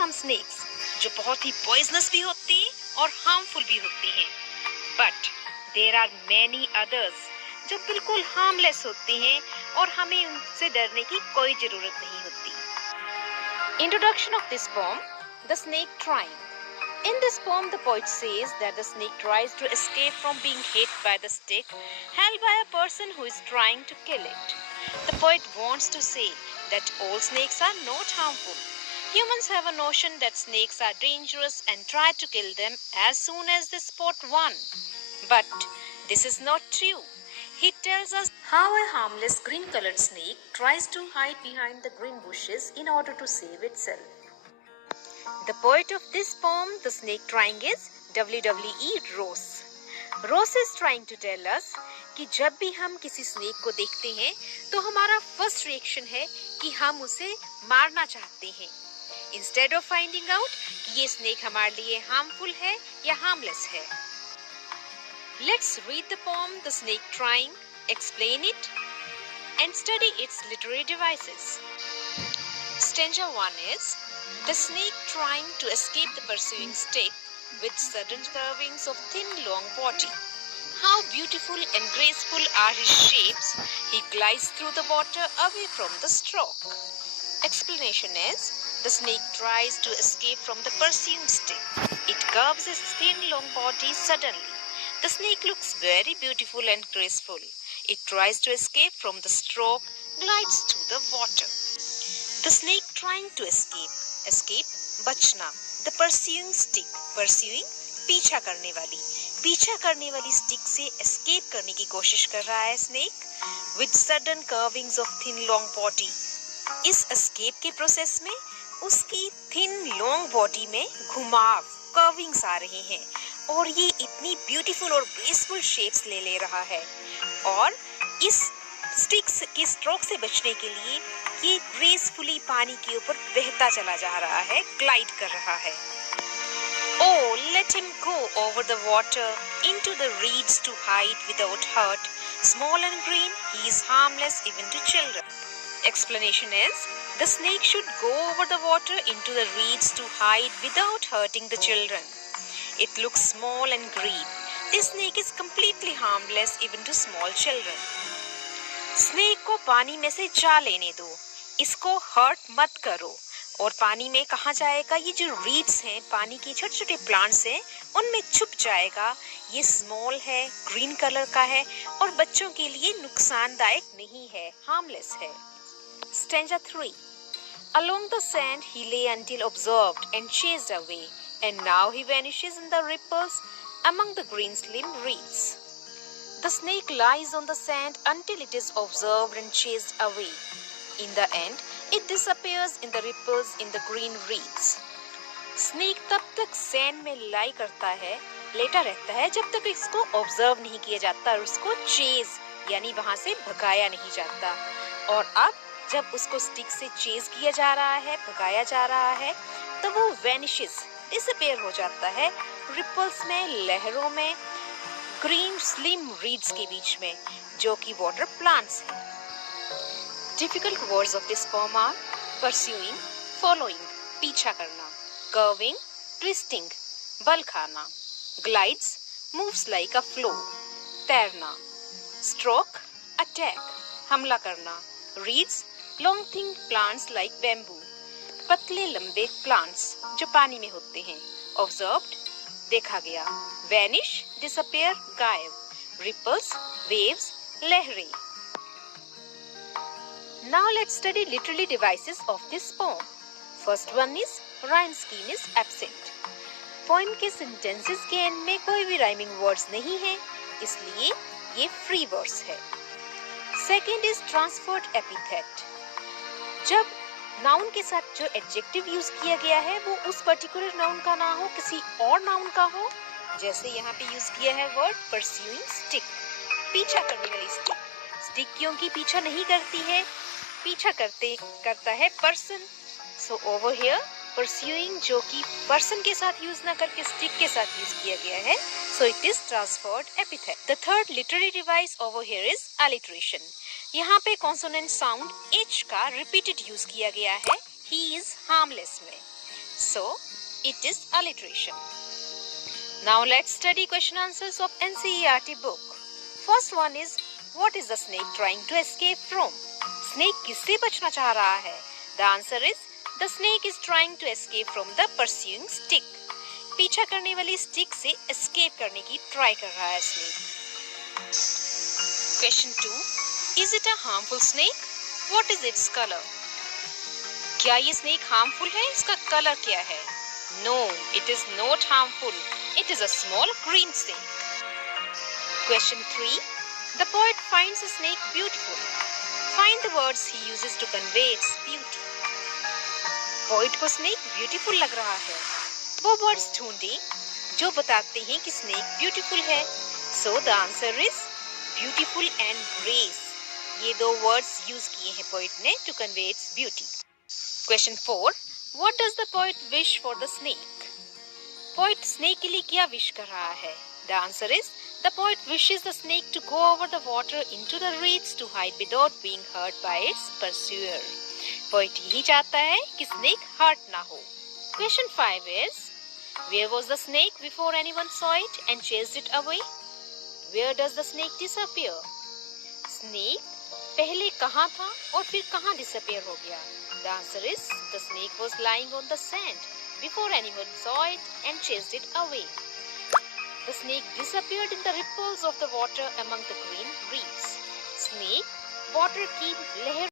some snakes जो बहुत ही poisonous भी होते हैं और harmful भी होते हैं, but there are many others जो बिल्कुल harmless होते हैं और हमें उनसे डरने की कोई जरूरत नहीं होती। Introduction of this poem, The Snake Trying. In this poem, the poet says that the snake tries to escape from being hit by the stick held by a person who is trying to kill it. The poet wants to say that all snakes are not harmful. Humans have a notion that snakes are dangerous and try to kill them as soon as they spot one. But this is not true. He tells us how a harmless green-colored snake tries to hide behind the green bushes in order to save itself. The poet of this poem, The Snake Trying, is WWE Rose. Rose is trying to tell us कि जब भी हम किसी snake को देखते हैं तो हमारा फर्स्ट रिएक्शन है कि हम उसे मारना चाहते हैं, इंस्टेड ऑफ फाइंडिंग आउट कि ये स्नेक हमारे लिए हार्मफुल है या हार्मलेस है। Let's read the poem The Snake Trying, explain it, and study its literary devices. Stanza 1 is the snake trying to escape the pursuing stick with sudden curvings of thin long body. How beautiful and graceful are his shapes. He glides through the water away from the stroke. Explanation is the snake tries to escape from the pursuing stick. It curves its thin long body suddenly. The snake looks very beautiful and graceful. It tries to escape from the stroke, glides through the water. The snake trying to escape. Escape, बचना. The pursuing stick. Pursuing, पीछा करने वाली stick से escape करने की कोशिश कर रहा है snake. With sudden curvings of thin long body. इस escape के process में उसकी thin long body में घुमाव, curvings आ रहे हैं और ये इतनी beautiful और graceful shapes ले रहा है और इस स्टिक्स की स्ट्रोक से बचने के लिए ये ग्रेसफुली पानी के ऊपर बहता चला जा रहा है, ग्लाइड कर रहा है। Oh, let him go over the water into the reeds to hide without hurt. Small and green, he is harmless even to children. Explanation is the snake should go over the water into the reeds to hide without hurting the children. It looks small and green. This snake is completely harmless even to small children. Snake को पानी में से जा लेने दो, इसको hurt मत करो और पानी में कहाँ जाएगा? ये जो रीड्स हैं, पानी की छोटे छोटे प्लांट्स हैं, उनमें छुप जाएगा। ये स्मॉल है, ग्रीन कलर का है और बच्चों के लिए नुकसानदायक नहीं है, हार्मलेस है। Stanza 3. Along the sand he lay until observed and chased away, and now he vanishes in the ripples among the green slim reeds. The snake lies on the sand until it is observed and chased away. In the end, it disappears in the ripples in the green reeds. Snake तब तक sand में lie करता है, लेटा रहता है जब तक इसको observe नहीं किया जाता और उसको chase यानी वहाँ से भगाया नहीं जाता। और अब जब उसको stick से chase किया जा रहा है, भगाया जा रहा है, तो वो vanishes, disappear हो जाता है ripples में, लहरों में, ग्रीन स्लिम रीड्स के बीच में, जो कि वाटर प्लांट्स हैं। Difficult words of this poem are pursuing, following, पीछा करना, कर्विंग, ट्विस्टिंग, बल खाना, glides, moves like a flow, तैरना, स्ट्रोक, अटैक, हमला करना, reeds, long thin plants like bamboo, पतले लंबे प्लांट्स जो पानी में होते हैं, ऑब्जर्व्ड, देखा गया, वैनिश, डिसअपियर, गायब, रिपल्स, वेव्स, लहरें। Now let's study literary devices of this poem. First one is rhyme scheme is absent. Poem के sentences के end में कोई भी rhyming words नहीं है, इसलिए ये free verse है। Second is transferred epithet. जब नाउन के साथ जो एडजेक्टिव यूज किया गया है वो उस पर्टिकुलर नाउन का ना हो, किसी और नाउन का हो, जैसे यहाँ पे यूज किया है वर्ड परस्यूइंग स्टिक, पीछा करने वाली स्टिक। स्टिक क्योंकि पीछा नहीं करती है, पीछा करता है person. So over here pursuing जो कि पर्सन के साथ यूज ना करके स्टिक के साथ यूज किया गया है, so it is transferred epithet. The third literary device over here is alliteration. यहाँ पे कॉन्सोनेंट साउंड एच का रिपीटेड यूज किया गया है ही इज हार्मलेस में। So, it is alliteration. Now let's study question answers of NCERT book. First one is, what is the snake trying to escape from? Snake किससे बचना चाह रहा है? The answer is, the snake is trying to escape from the pursuing stick. पीछा करने वाली stick से escape करने की try कर रहा है snake. Question 2. Is it a harmful snake? What is its color? क्या ये snake harmful है? इसका color क्या है? No, it is not harmful. It is a small green snake. Question 3. The poet finds a snake beautiful. Find the words he uses to convey its beauty. Poet को snake beautiful लग रहा है. वो words ढूंढे जो बताते हैं कि snake beautiful है. So the answer is beautiful and grace. ये दो words use किए हैं poet ने to convey its beauty. Question 4. What does the poet wish for the snake? Poet snake के लिए क्या wish कर रहा है? The answer is, the poet wishes the snake to go over the water into the reeds to hide without being hurt by its pursuer. Poet यही चाहता है कि snake hurt ना हो. Question 5 is, where was the snake before anyone saw it and chased it away? Where does the snake disappear? Snake पहले कहाँ था और फिर कहाँ disappear हो गया? The answer is, the snake was lying on the sand before anyone saw it and chased it away. The snake disappeared in the ripples of the water among the green reeds. Snake water की लहर